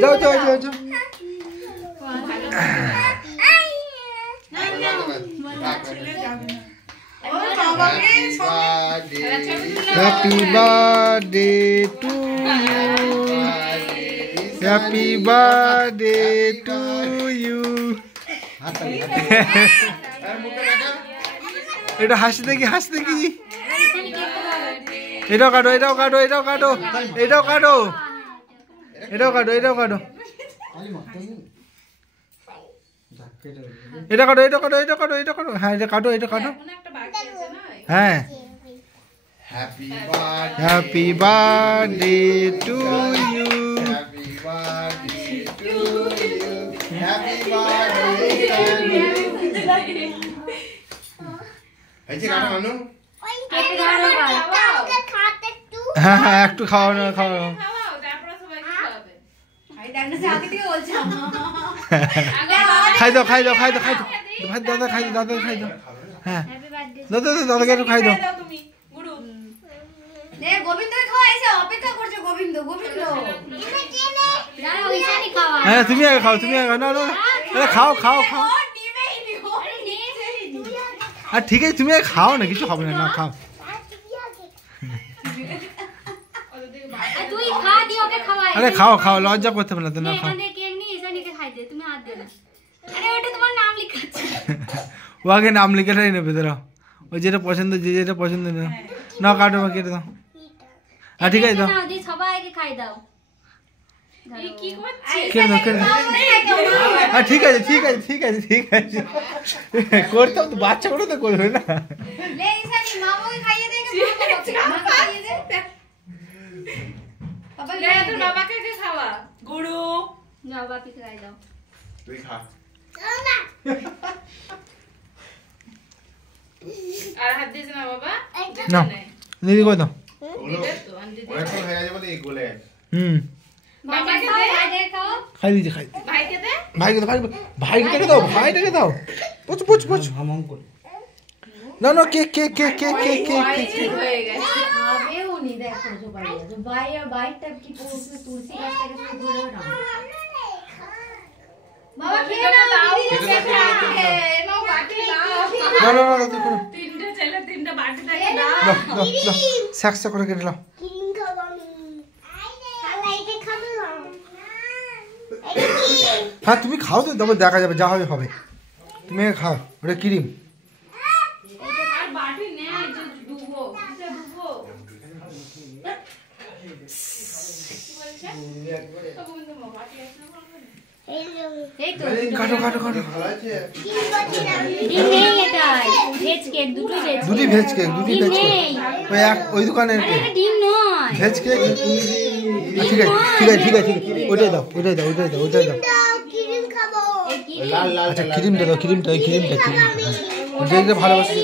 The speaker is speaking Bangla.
যাও যাও যাও যাও happy birthday to you happy birthday to you এটা হাসি দেখি এটাও কাটো এটাও কাটো এটা কাটো এটা কাটো এটা কাটো এটা কাটো হ্যাঁ এটা কাটো হ্যাঁ হ্যাপি বার্থডে টু ইউ হ্যাঁ হ্যাঁ একটু খাওয়ানো খাওয়ানো খাই দাও দাদা খাই দাও হ্যাঁ দাদাকে একটু খাই দাও হ্যাঁ তুমি আগে খাও না খাও আর ঠিক আছে তুমি খাও না কিছু হবে না খাও আরে খাও লজ্জা করতে হবে না খাও ও আগে নাম লিখেটাই নেবে তোরা ওই যেটা পছন্দ যেটা পছন্দ না কাটো বা কেটে দাও হ্যাঁ ঠিক আছে দাও ঠিক আছে করতে তো বাচ্চা করে তো করবে না দিদি কই দাও ভাইকে দাও পুছ না করে কেটে নাও হ্যাঁ তুমি খাও তো তবে দেখা যাবে যা হবে তুমি খাও ওটা ক্রিম দুটি ভেজ কেক ওই দোকানের ভেজ কেক ঠিক আছে ওইটাই দাও আচ্ছা ক্রিমটা দাও ক্রিমটা ভালোবাসা